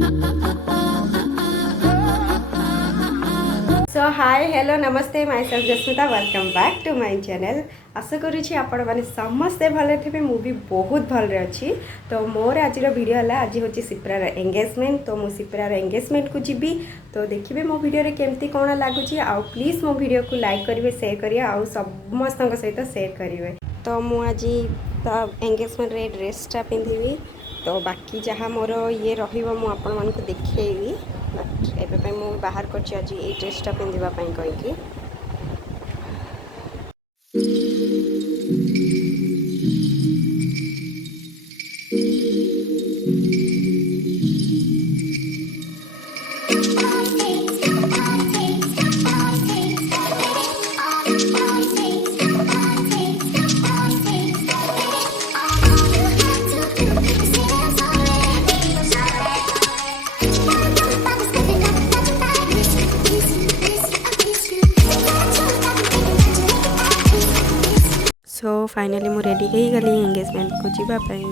सो hi hello नमस्ते myself Jasmita welcome back to my channel. आशा करुँची आपण मैंने समस्ते भले थे मुझे बहुत भल अच्छी। तो मोर आज वीडियो है आज हूँ सिप्रार एंगेजमेंट। तो मुझे सिप्रार एंगेजमेंट को जीवी तो देखिए मो वीडियो केमती कौन लगुच आउ प्लीज मो वीडियो को लाइक करेंगे शेयर करेंगे आउ समस्त सहित शेयर करेंगे। तो मुझे एंगेजमेंट रे ड्रेसटा पिंधि तो बाकी जहाँ मोर ये रपण मान देखी एवं मुझे बाहर कर ड्रेसटा पिंधापी कहीकि सो फाइनली मु रेडी हो गली एंगेजमेंट को जीवाई।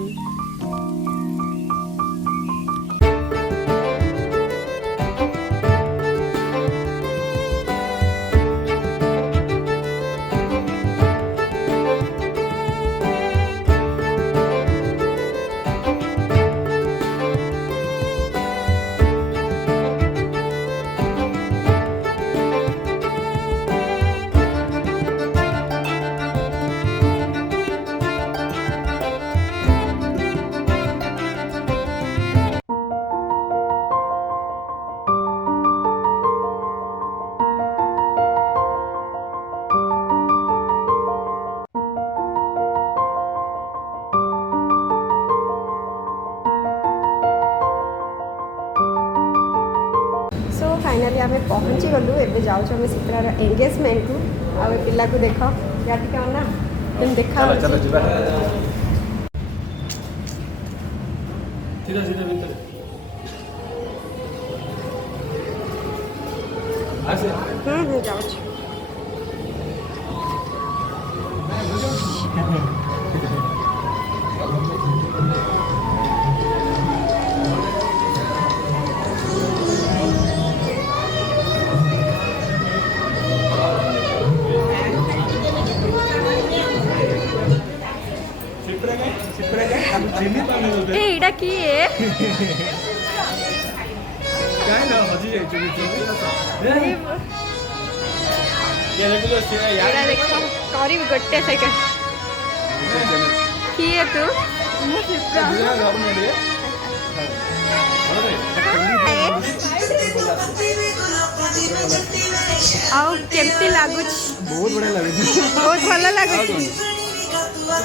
फाइनाली आम पहुँची गलु एवं जाऊँ सिप्रार एंगेजमेंट को आ पिला को देख या ना तुम देखा जाऊँ एटा किए करीब गोटे सेकेंड किए तू आउ केमती लगुच बहुत बढ़िया लगुच बहुत भल लगुच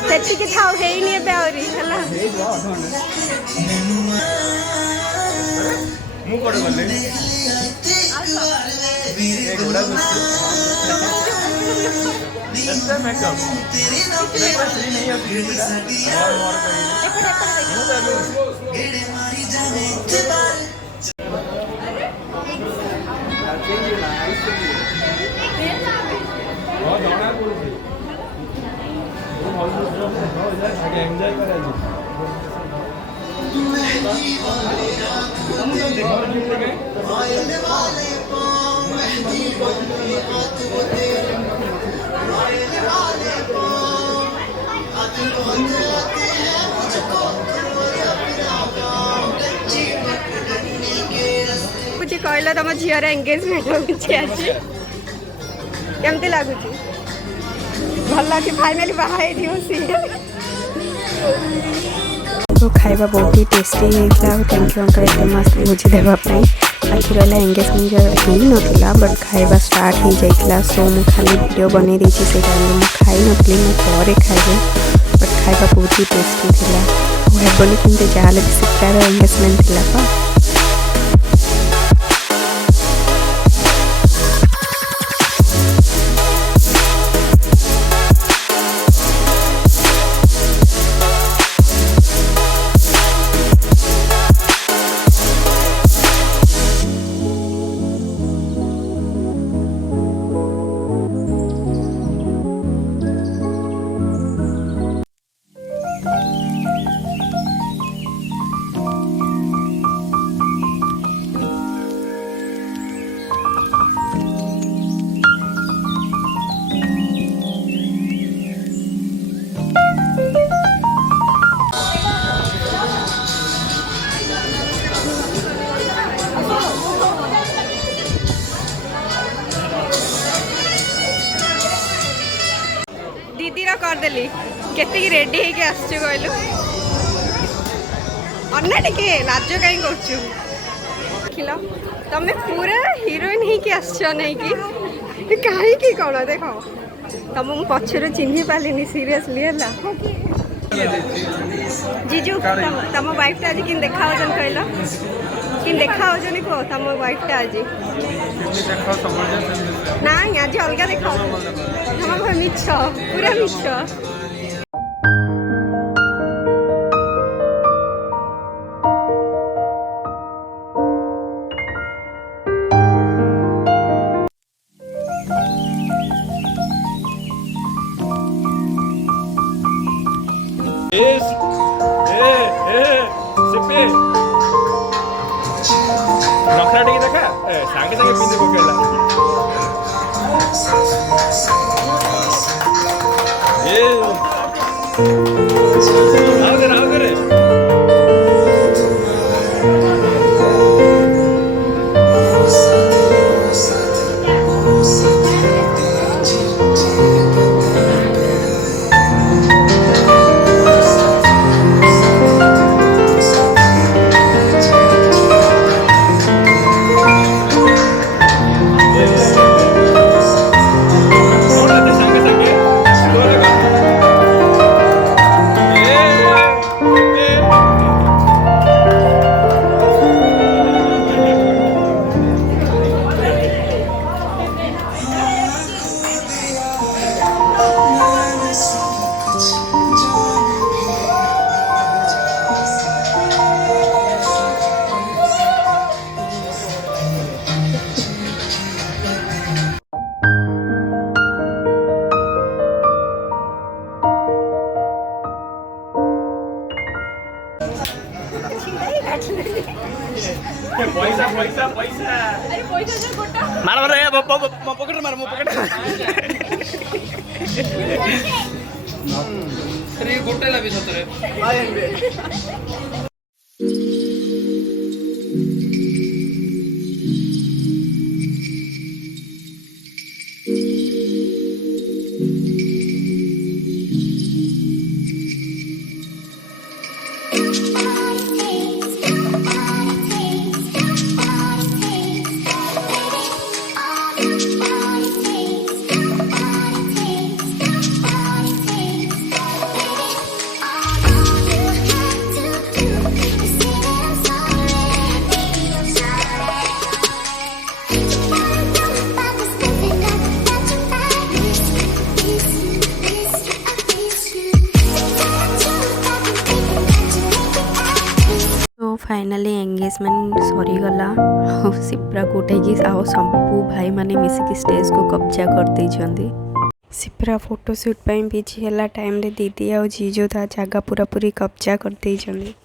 सेटिके थाउ हेइनी एबे आउरी हला मु कोड बोले एक घोड़ा अच्छा मेकअप मेकअप फ्री नहीं है फ्री और एंजॉय करायची कुछ कहल तुम झीर एंगेजमेंट आज केमती लगुच भल लगे फाइनाली बाहर तो खाଇବା बहुत ही टेस्टी होता है। थैंक यू अंकल एत मस्त बुझी देवाई। बाकी रहा एंगेजमेंट हो ना बट खाଇବା स्टार्ट हो जाता सो मुझे खाली वीडियो बन दी से टाइम में खाई नी मुझे खाइबे बट खाଇବା बहुत ही टेस्टी थी हेबनी कि जहाँ भी सिप्रार एंगेजमेंट थी। बोली केतिकी रेडी है के आसछु कहलु अन्ना टिके लाज काई करछु खिलो तमे पूरा हीरोइन ही के आसछो नै की काहे की कोन देखो तम मु पछरो चिन्हि पालिनी सीरियसली हला जीजू तम वाइफ ता आज किन देखाओ जन कहलो किन देखाओ जन को तम वाइफ ता आज ना आज अलगा देखाओ हम मिछ पूरा मिछ नखरा टिके देखा सांगे सांगे पिंधि पकेला आओ करे पैसा पैसा पैसा अरे पैसा जो गोटा मार मार ए पॉकेट मार मो पॉकेट अरे गोटा लाबी सतरे फाइनली एंगेजमेंट सरीगला सिप्रा को उठेकी आओ सबू भाई माने मिसिकी स्टेज को कब्जा कर देइछंदी सिप्रा फोटोशूट बिजी है टाइम रे दीदी आ जीजो ता जगह पूरा पूरी कब्जा कर देइछंदी